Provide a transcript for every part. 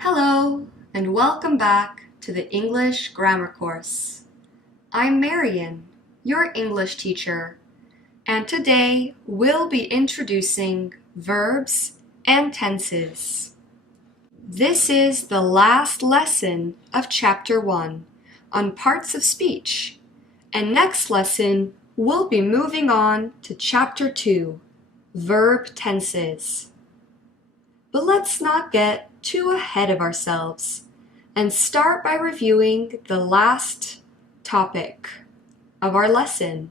Hello, and welcome back to the English Grammar course. I'm Marian, your English teacher, and today we'll be introducing verbs and tenses. This is the last lesson of Chapter 1 on parts of speech, and next lesson we'll be moving on to Chapter 2, verb tenses. But let's not get too ahead of ourselves and start by reviewing the last topic of our lesson,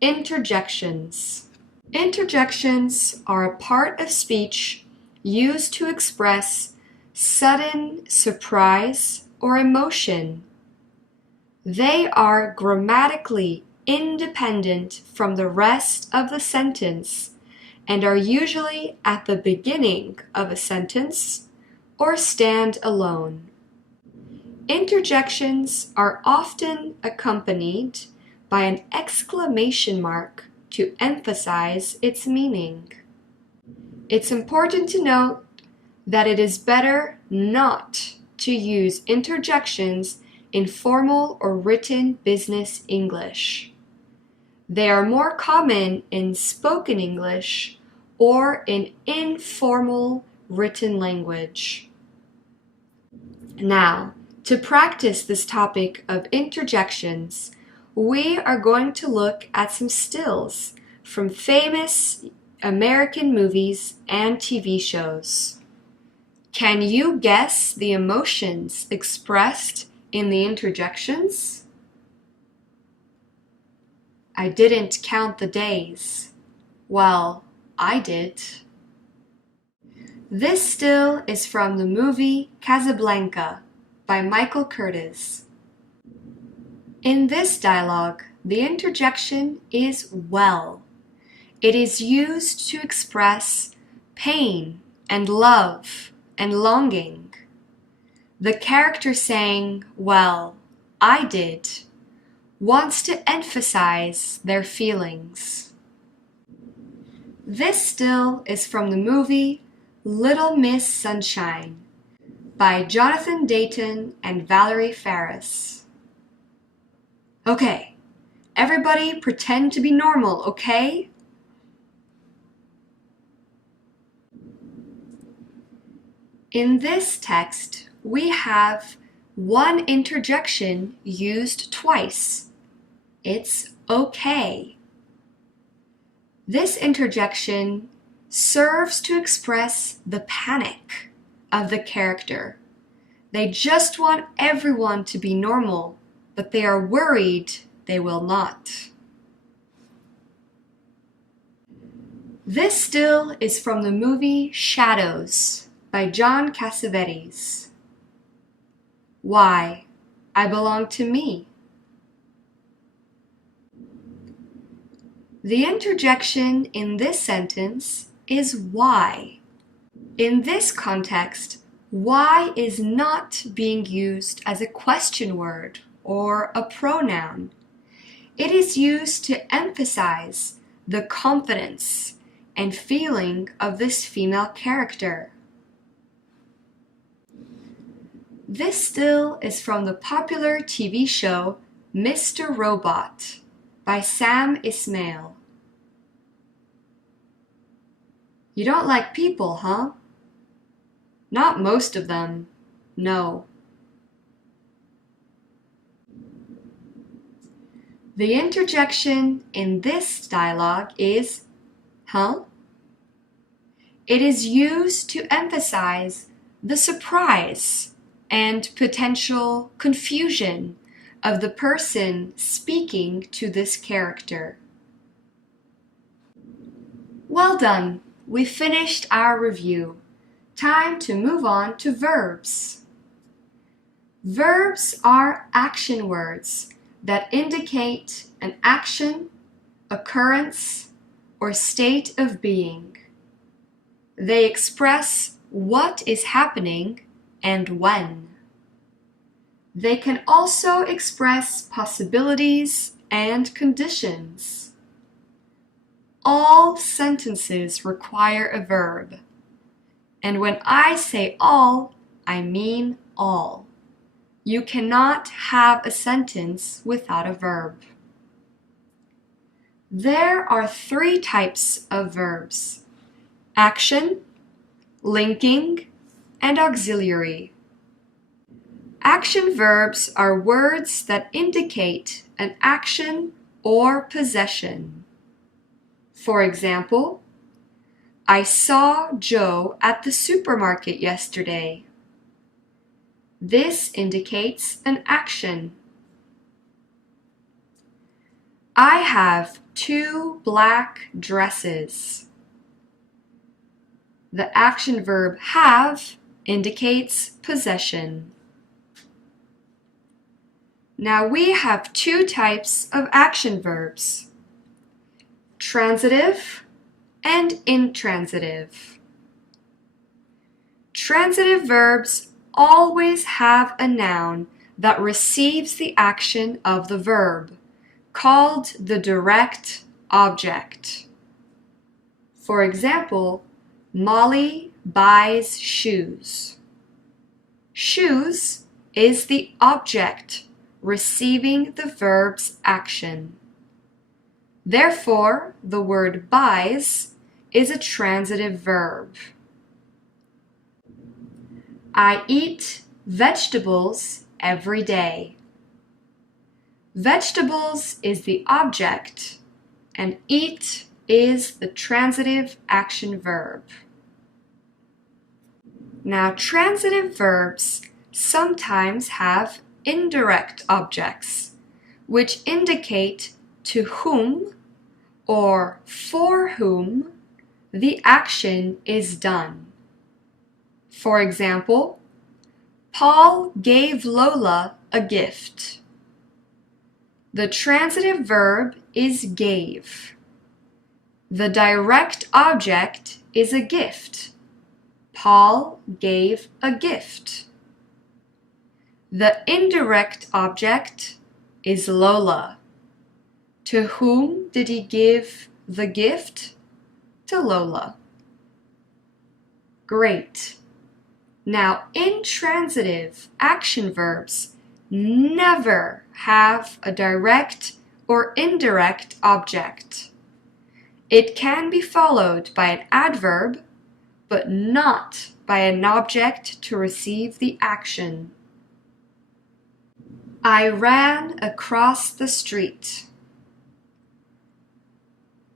interjections. Interjections are a part of speech used to express sudden surprise or emotion. They are grammatically independent from the rest of the sentence and are usually at the beginning of a sentence or stand alone. Interjections are often accompanied by an exclamation mark to emphasize its meaning. It's important to note that it is better not to use interjections in formal or written business English. They are more common in spoken English or in informal written language. Now, to practice this topic of interjections, we are going to look at some stills from famous American movies and TV shows. Can you guess the emotions expressed in the interjections? I didn't count the days. Well, I did. This still is from the movie Casablanca by Michael Curtiz. In this dialogue, the interjection is well. It is used to express pain and love and longing. The character saying, "Well, I did," wants to emphasize their feelings. This still is from the movie Little Miss Sunshine by Jonathan Dayton and Valerie Faris. Okay, everybody pretend to be normal, okay? In this text, we have one interjection used twice. It's okay. This interjection serves to express the panic of the character. They just want everyone to be normal, but they are worried they will not. This still is from the movie Shadows by John Cassavetes. Why, I belong to me. The interjection in this sentence is why. In this context, why is not being used as a question word or a pronoun. It is used to emphasize the confidence and feeling of this female character. This still is from the popular TV show Mr. Robot by Sam Ismail. You don't like people, huh? Not most of them, no. The interjection in this dialogue is, huh? It is used to emphasize the surprise and potential confusion of the person speaking to this character. Well done, we finished our review. Time to move on to verbs. Verbs are action words that indicate an action, occurrence, or state of being. They express what is happening and when. They can also express possibilities and conditions. All sentences require a verb. And when I say all, I mean all. You cannot have a sentence without a verb. There are 3 types of verbs: action, linking, and auxiliary. Action verbs are words that indicate an action or possession. For example, I saw Joe at the supermarket yesterday. This indicates an action. I have 2 black dresses. The action verb have indicates possession. Now we have 2 types of action verbs: transitive and intransitive. Transitive verbs always have a noun that receives the action of the verb, called the direct object. For example, Molly buys shoes. Shoes is the object receiving the verb's action. Therefore, the word buys is a transitive verb. I eat vegetables every day. Vegetables is the object, and eat is the transitive action verb. Now, transitive verbs sometimes have indirect objects, which indicate to whom or for whom the action is done. For example, Paul gave Lola a gift. The transitive verb is gave. The direct object is a gift. Paul gave a gift. The indirect object is Lola. To whom did he give the gift? To Lola. Great. Now, intransitive action verbs never have a direct or indirect object. It can be followed by an adverb, but not by an object to receive the action. I ran across the street.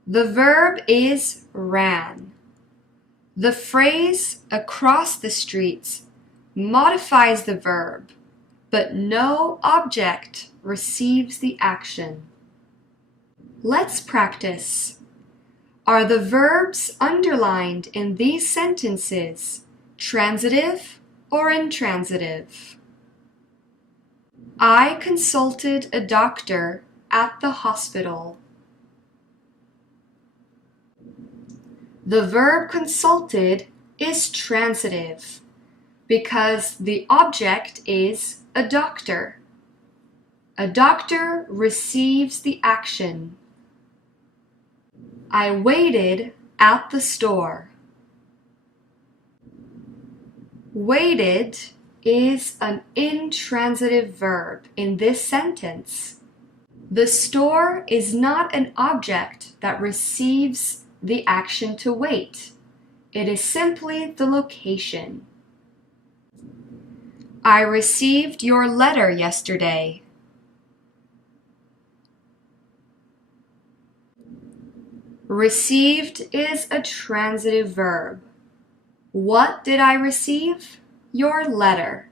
The verb is ran. The phrase across the street modifies the verb, but no object receives the action. Let's practice. Are the verbs underlined in these sentences transitive or intransitive? I consulted a doctor at the hospital. The verb consulted is transitive because the object is a doctor. A doctor receives the action. I waited at the store. Waited is an intransitive verb in this sentence. The store is not an object that receives the action to wait. It is simply the location. I received your letter yesterday. Received is a transitive verb. What did I receive? Your letter.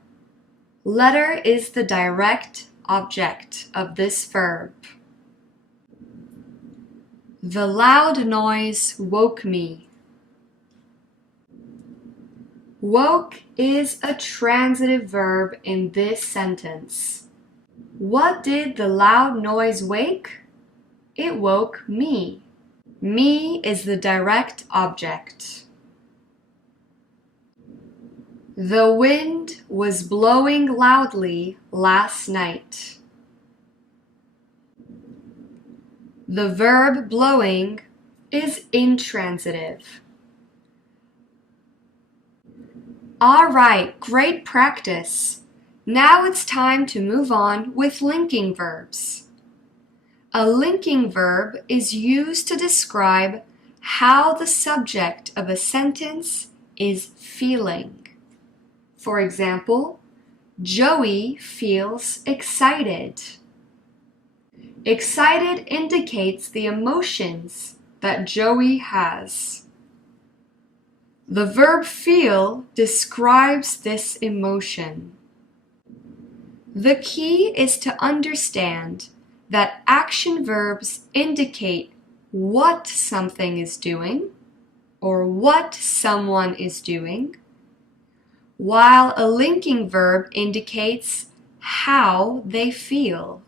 Letter is the direct object of this verb. The loud noise woke me. Woke is a transitive verb in this sentence. What did the loud noise wake? It woke me. Me is the direct object. The wind was blowing loudly last night. The verb blowing is intransitive. All right, great practice. Now it's time to move on with linking verbs. A linking verb is used to describe how the subject of a sentence is feeling. For example, Joey feels excited. Excited indicates the emotions that Joey has. The verb feel describes this emotion. The key is to understand that action verbs indicate what something is doing or what someone is doing, while a linking verb indicates how they feel.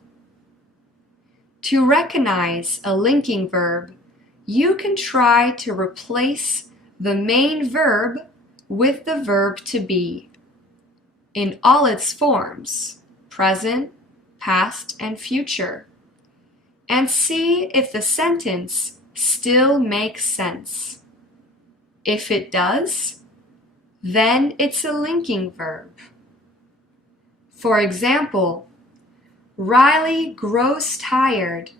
To recognize a linking verb, you can try to replace the main verb with the verb to be in all its forms, present, past, and future, and see if the sentence still makes sense. If it does, then it's a linking verb. For example, Riley grows tired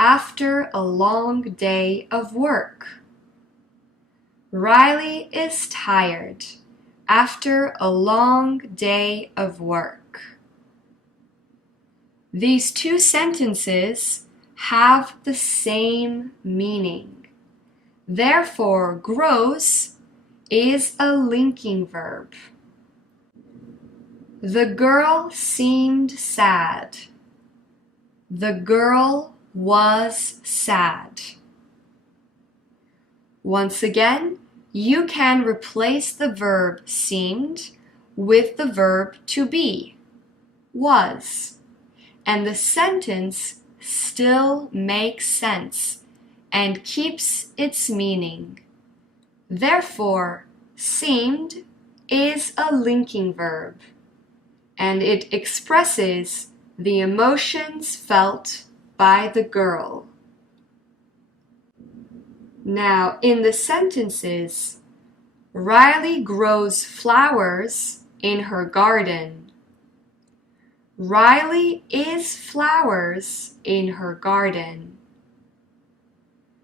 after a long day of work. Riley is tired after a long day of work. These two sentences have the same meaning. Therefore, grows is a linking verb. The girl seemed sad. The girl was sad. Once again, you can replace the verb seemed with the verb to be, was, and the sentence still makes sense and keeps its meaning. Therefore, seemed is a linking verb, and it expresses the emotions felt by the girl. Now, in the sentences, Riley grows flowers in her garden. Riley is flowers in her garden.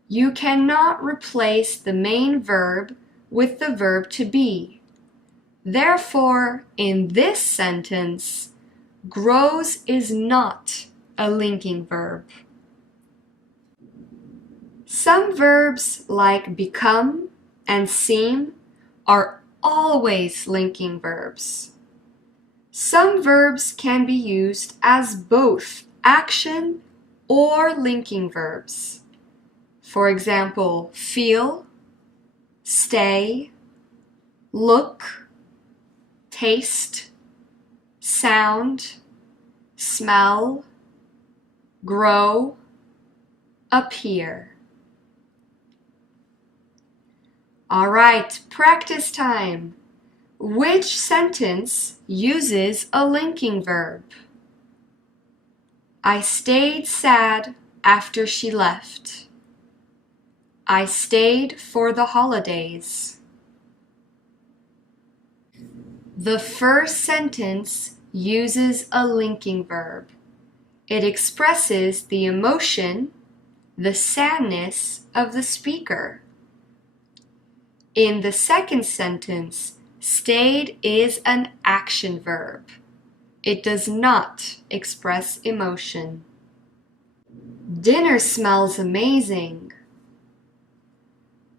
You cannot replace the main verb with the verb to be. Therefore, in this sentence, grows is not a linking verb. Some verbs like become and seem are always linking verbs. Some verbs can be used as both action or linking verbs. For example, feel, stay, look, taste, sound, smell, grow, appear. All right, practice time. Which sentence uses a linking verb? I stayed sad after she left. I stayed for the holidays. The first sentence uses a linking verb. It expresses the emotion, the sadness of the speaker. In the second sentence, stayed is an action verb. It does not express emotion. Dinner smells amazing.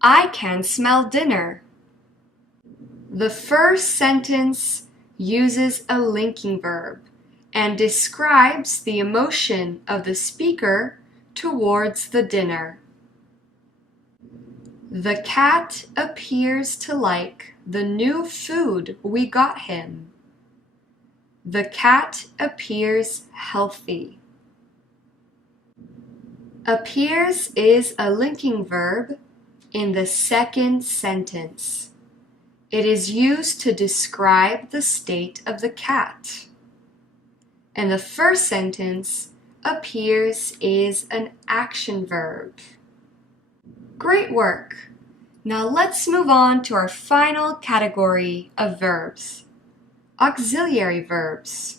I can smell dinner. The first sentence uses a linking verb and describes the emotion of the speaker towards the dinner. The cat appears to like the new food we got him. The cat appears healthy. Appears is a linking verb in the second sentence. It is used to describe the state of the cat. In the first sentence, appears is an action verb. Great work! Now let's move on to our final category of verbs, auxiliary verbs.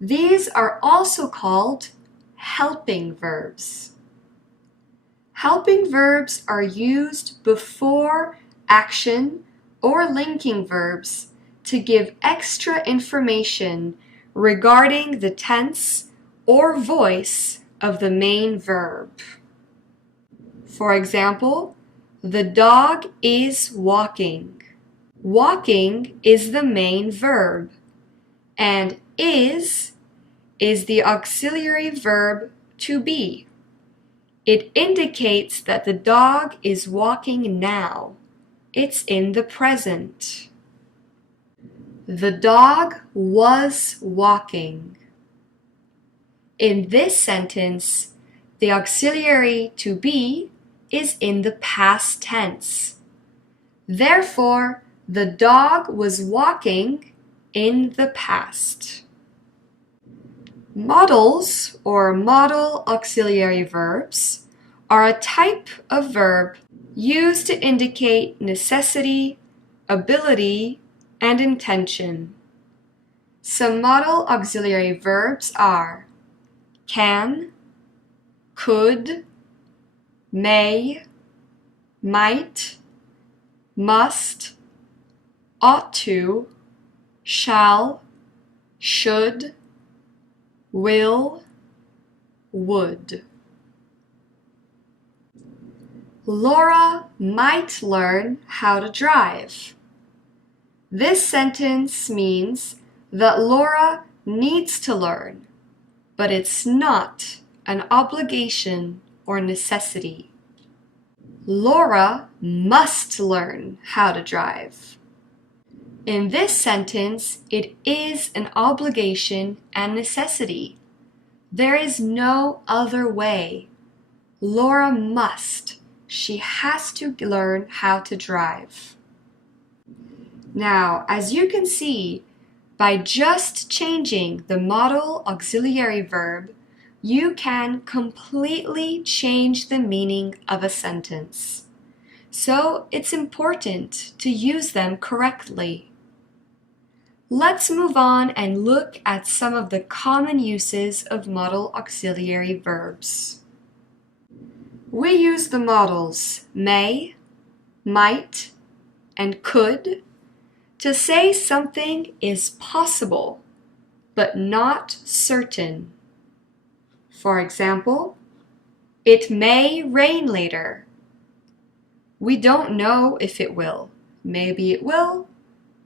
These are also called helping verbs. Helping verbs are used before action or linking verbs to give extra information regarding the tense or voice of the main verb. For example, the dog is walking. Walking is the main verb, and is the auxiliary verb to be. It indicates that the dog is walking now. It's in the present. The dog was walking. In this sentence, the auxiliary to be is in the past tense. Therefore, the dog was walking in the past. Modals, or modal auxiliary verbs, are a type of verb used to indicate necessity, ability, and intention. Some modal auxiliary verbs are can, could, may, might, must, ought to, shall, should, will, would. Laura might learn how to drive. This sentence means that Laura needs to learn, but it's not an obligation or necessity. Laura must learn how to drive. In this sentence, it is an obligation and necessity. There is no other way. Laura must. She has to learn how to drive. Now, as you can see, by just changing the modal auxiliary verb, you can completely change the meaning of a sentence. So it's important to use them correctly. Let's move on and look at some of the common uses of modal auxiliary verbs. We use the modals may, might, and could to say something is possible, but not certain. For example, it may rain later. We don't know if it will. Maybe it will,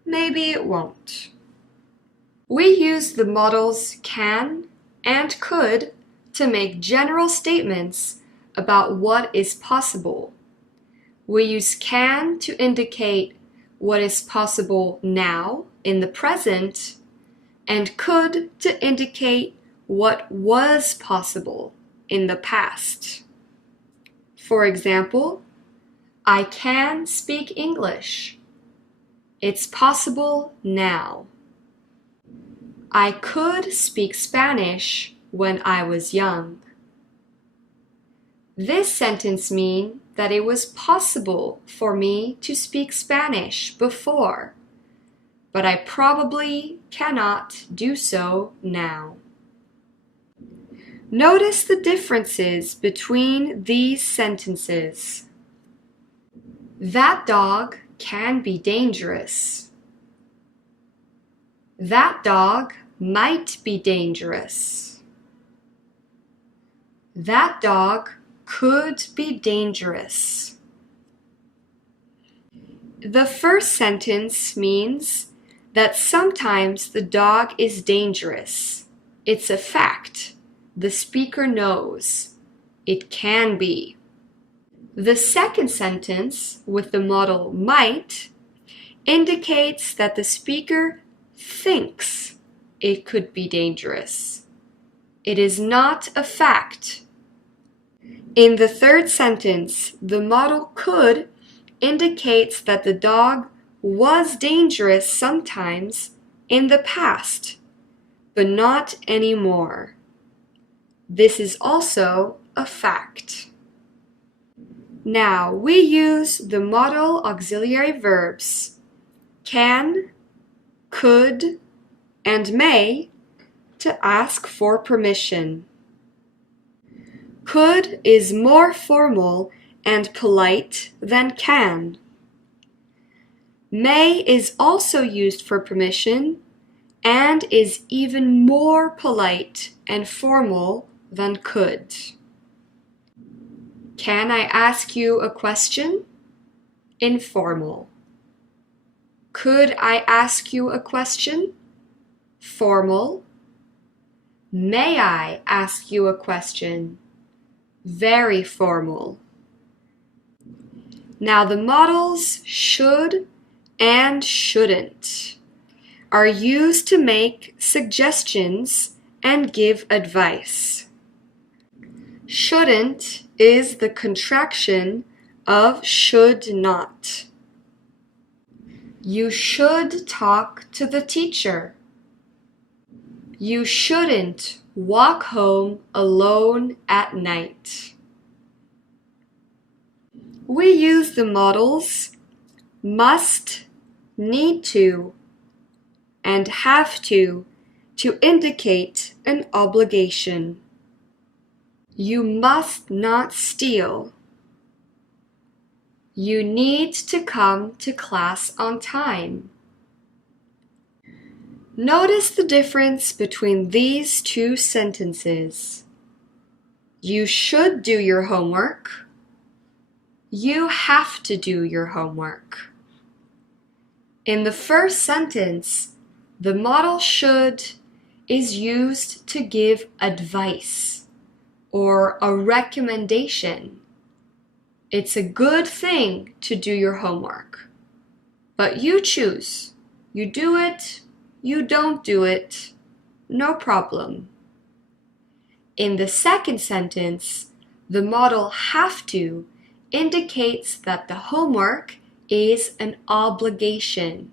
maybe it won't. We use the modals can and could to make general statements about what is possible. We use can to indicate what is possible now in the present, and could to indicate what was possible in the past. For example, I can speak English. It's possible now. I could speak Spanish when I was young. This sentence means that it was possible for me to speak Spanish before, but I probably cannot do so now. Notice the differences between these sentences. That dog can be dangerous. That dog might be dangerous. That dog could be dangerous. The first sentence means that sometimes the dog is dangerous. It's a fact. The speaker knows. It can be. The second sentence, with the modal might, indicates that the speaker thinks it could be dangerous. It is not a fact. In the third sentence, the modal could indicates that the dog was dangerous sometimes in the past, but not anymore. This is also a fact. Now, we use the modal auxiliary verbs can, could, and may to ask for permission. Could is more formal and polite than can. May is also used for permission and is even more polite and formal than could. Can I ask you a question? Informal. Could I ask you a question? Formal. May I ask you a question? Very formal. Now the modals should and shouldn't are used to make suggestions and give advice. Shouldn't is the contraction of should not. You should talk to the teacher. You shouldn't walk home alone at night. We use the modals must, need to, and have to indicate an obligation. You must not steal. You need to come to class on time. Notice the difference between these two sentences. You should do your homework. You have to do your homework. In the first sentence, the modal should is used to give advice or a recommendation. It's a good thing to do your homework, but you choose. You do it, you don't do it, no problem. In the second sentence, the modal have to indicates that the homework is an obligation.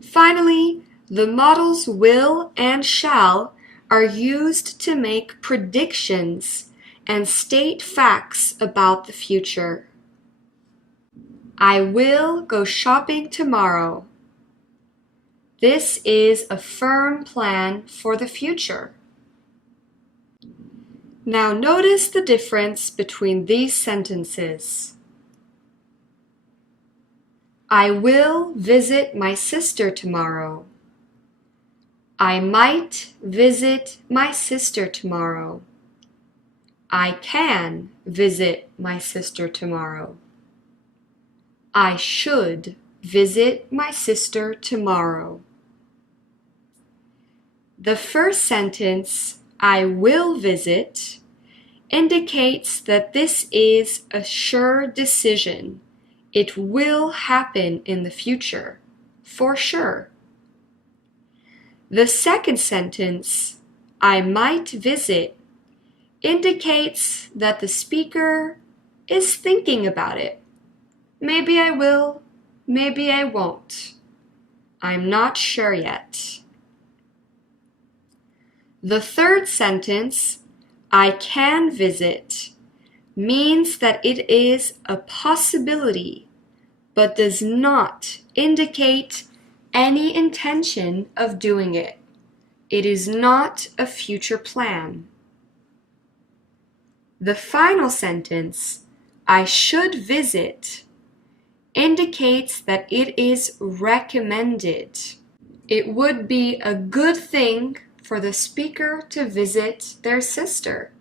Finally, the modals will and shall are used to make predictions and state facts about the future. I will go shopping tomorrow. This is a firm plan for the future. Now notice the difference between these sentences. I will visit my sister tomorrow. I might visit my sister tomorrow. I can visit my sister tomorrow. I should visit my sister tomorrow. The first sentence, I will visit, indicates that this is a sure decision. It will happen in the future, for sure. The second sentence, I might visit, indicates that the speaker is thinking about it. Maybe I will, maybe I won't. I'm not sure yet. The third sentence, I can visit, means that it is a possibility, but does not indicate any intention of doing it. It is not a future plan. The final sentence, I should visit, indicates that it is recommended. It would be a good thing for the speaker to visit their sister,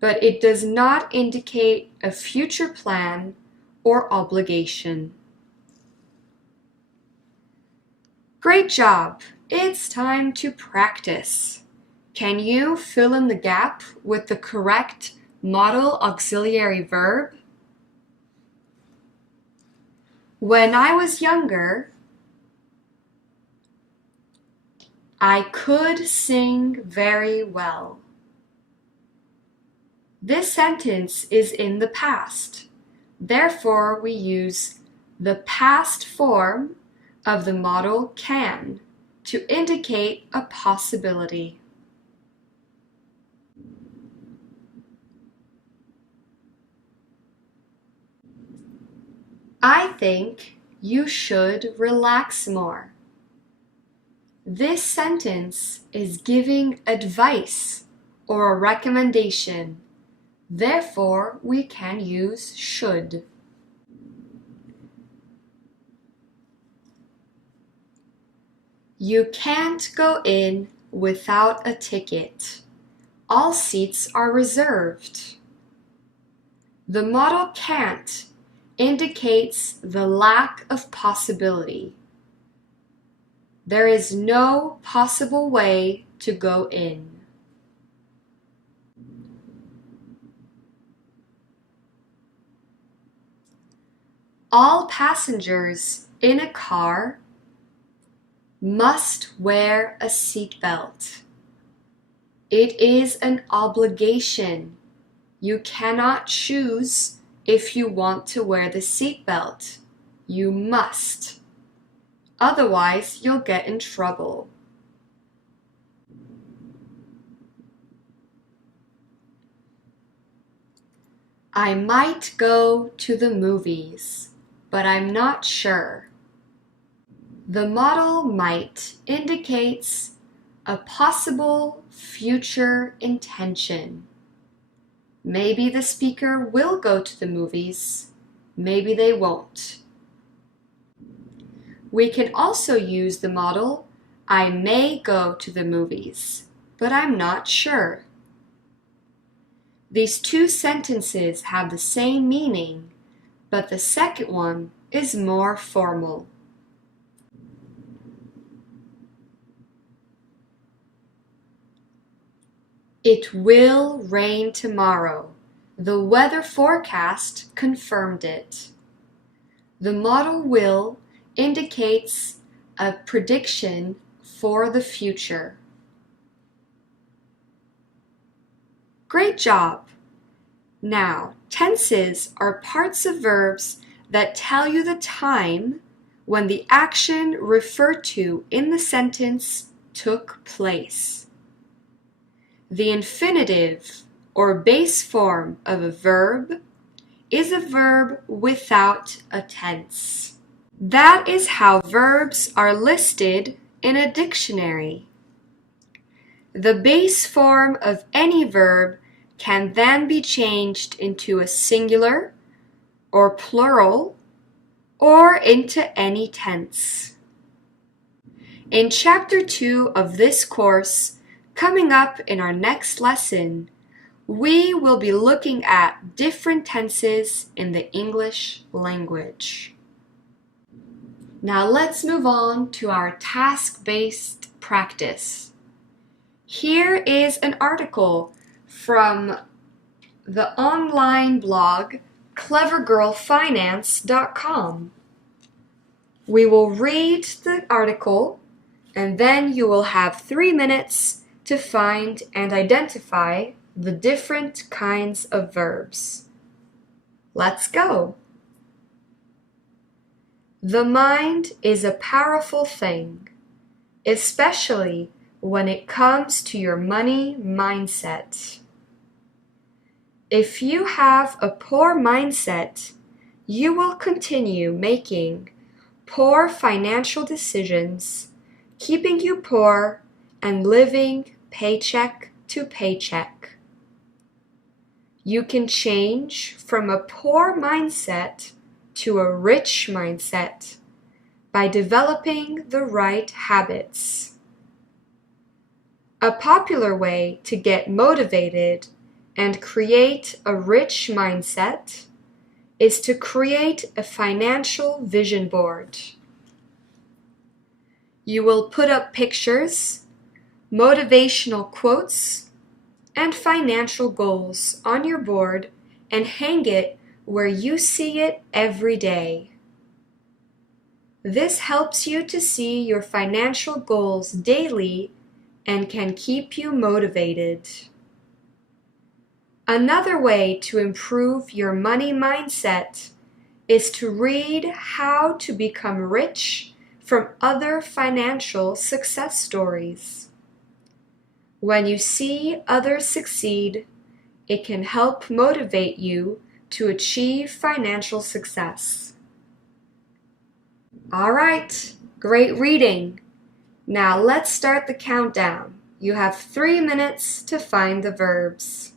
but it does not indicate a future plan or obligation. Great job! It's time to practice. Can you fill in the gap with the correct modal auxiliary verb? When I was younger, I could sing very well. This sentence is in the past. Therefore, we use the past form of the modal can to indicate a possibility. I think you should relax more. This sentence is giving advice or a recommendation. Therefore, we can use should. You can't go in without a ticket. All seats are reserved. The modal can't indicates the lack of possibility. There is no possible way to go in. All passengers in a car must wear a seatbelt. It is an obligation. You cannot choose if you want to wear the seatbelt. You must. Otherwise, you'll get in trouble. I might go to the movies, but I'm not sure. The modal might indicates a possible future intention. Maybe the speaker will go to the movies, maybe they won't. We can also use the modal I may go to the movies, but I'm not sure. These two sentences have the same meaning, but the second one is more formal. It will rain tomorrow. The weather forecast confirmed it. The modal will indicates a prediction for the future. Great job! Now, tenses are parts of verbs that tell you the time when the action referred to in the sentence took place. The infinitive or base form of a verb is a verb without a tense. That is how verbs are listed in a dictionary. The base form of any verb can then be changed into a singular or plural or into any tense. In Chapter 2 of this course, coming up in our next lesson, we will be looking at different tenses in the English language. Now let's move on to our task-based practice. Here is an article from the online blog clevergirlfinance.com. We will read the article and then you will have 3 minutes to find and identify the different kinds of verbs. Let's go! The mind is a powerful thing, especially when it comes to your money mindset. If you have a poor mindset, you will continue making poor financial decisions, keeping you poor and living paycheck to paycheck. You can change from a poor mindset to a rich mindset by developing the right habits. A popular way to get motivated and create a rich mindset is to create a financial vision board. You will put up pictures, motivational quotes, and financial goals on your board and hang it where you see it every day. This helps you to see your financial goals daily and can keep you motivated. Another way to improve your money mindset is to read how to become rich from other financial success stories. When you see others succeed, it can help motivate you to achieve financial success. All right, great reading. Now let's start the countdown. You have 3 minutes to find the verbs.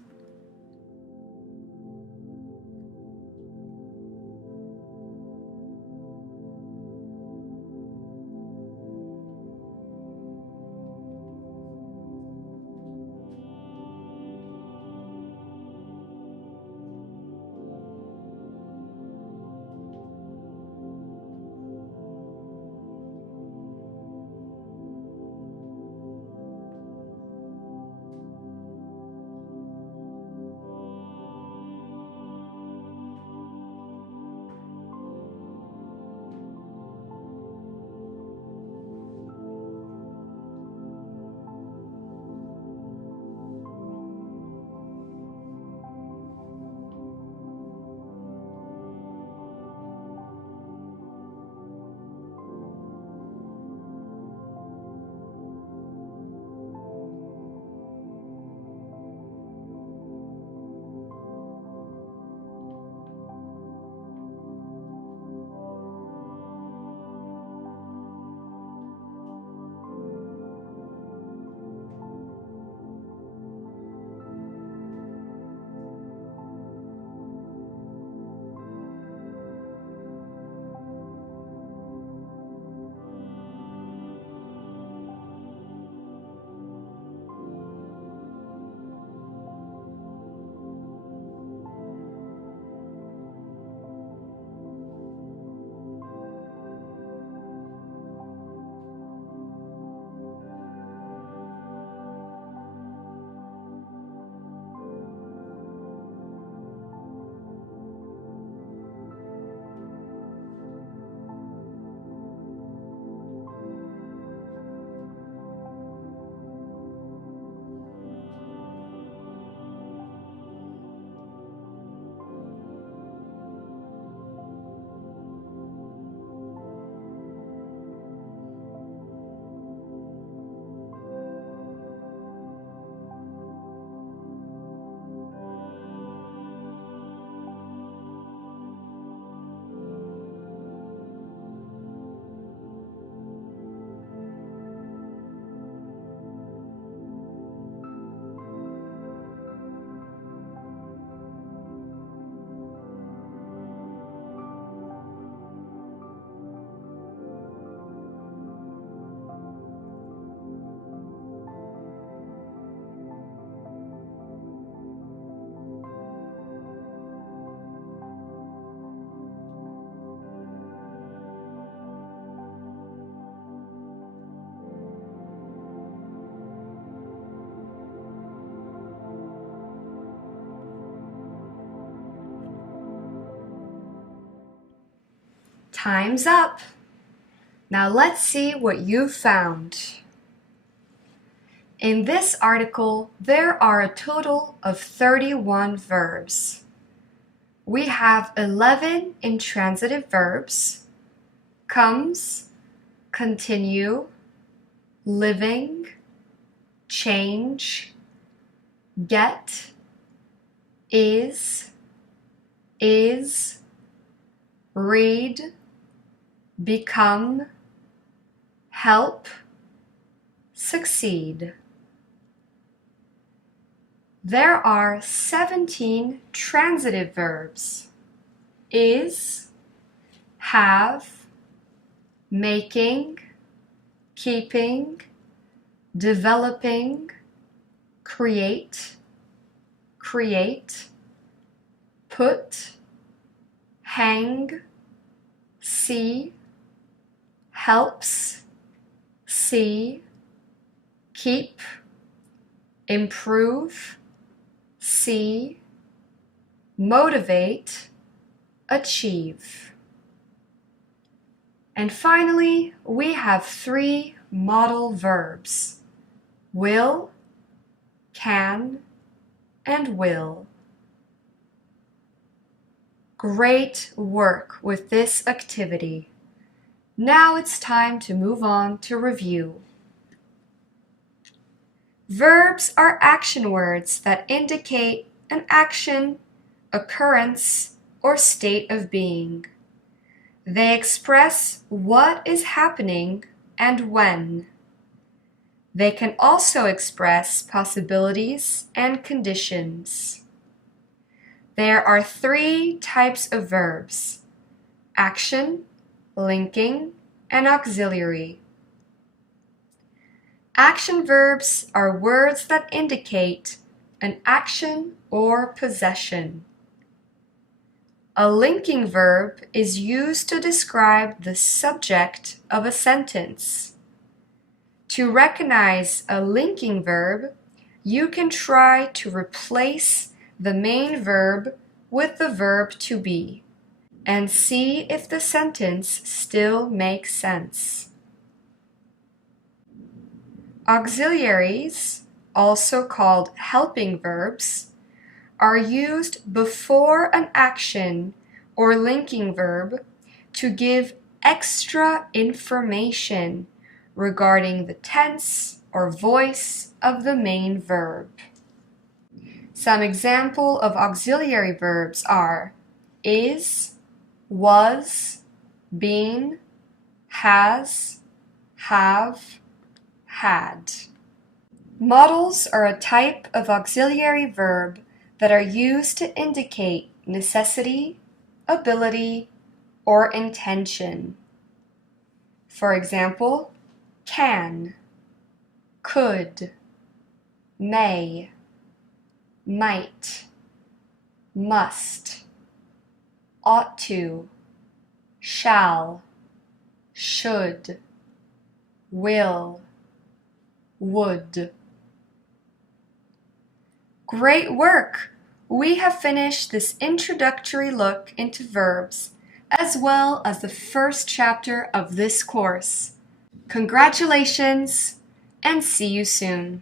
Time's up. Now let's see what you found. In this article, there are a total of 31 verbs. We have 11 intransitive verbs: comes, continue, living, change, get, is, read, become, help, succeed. There are 17 transitive verbs: is, have, making, keeping, developing, create, put, hang, see, helps, see, keep, improve, see, motivate, achieve. And finally, we have 3 modal verbs: will, can, and will. Great work with this activity. Now it's time to move on to review. Verbs are action words that indicate an action, occurrence, or state of being. They express what is happening and when. They can also express possibilities and conditions. There are 3 types of verbs: action, linking, and auxiliary. Action verbs are words that indicate an action or possession. A linking verb is used to describe the subject of a sentence. To recognize a linking verb, you can try to replace the main verb with the verb to be and see if the sentence still makes sense. Auxiliaries, also called helping verbs, are used before an action or linking verb to give extra information regarding the tense or voice of the main verb. Some examples of auxiliary verbs are is, was, been, has, have, had. Modals are a type of auxiliary verb that are used to indicate necessity, ability, or intention. For example, can, could, may, might, must, ought to, shall, should, will, would. Great work! We have finished this introductory look into verbs, as well as the first chapter of this course. Congratulations, and see you soon.